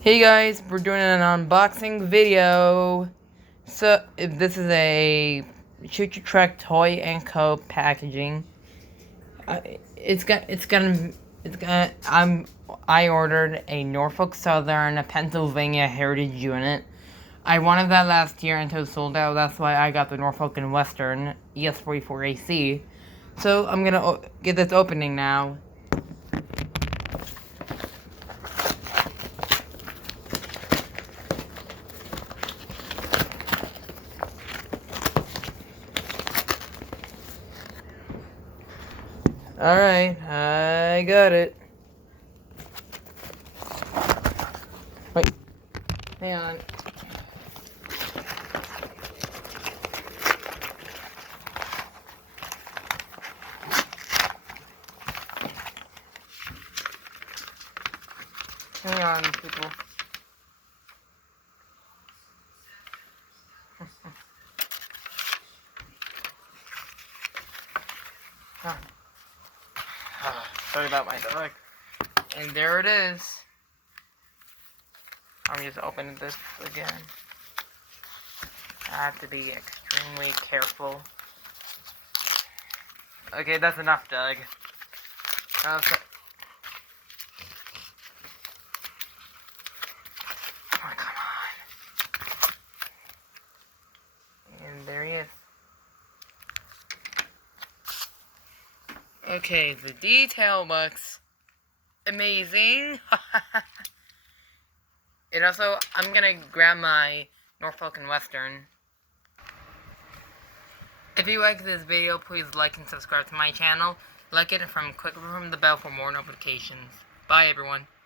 Hey guys, we're doing an unboxing video. So, if this is a Choo Choo Track Toy and Co. packaging. I ordered a Norfolk Southern, a Pennsylvania Heritage unit. I wanted that last year until it sold out. That's why I got the Norfolk and Western ES44AC. So I'm gonna get this opening now. Alright, I got it. Wait, hang on. Hang on, people. Sorry about my dog. And there it is. I'm just opening this again. I have to be extremely careful. Okay, that's enough, Doug. Okay. Oh, come on. And there he is. Okay, the detail looks amazing. And also, I'm gonna grab my Norfolk and Western. If you like this video, please like and subscribe to my channel. Like it and click from the bell for more notifications. Bye, everyone.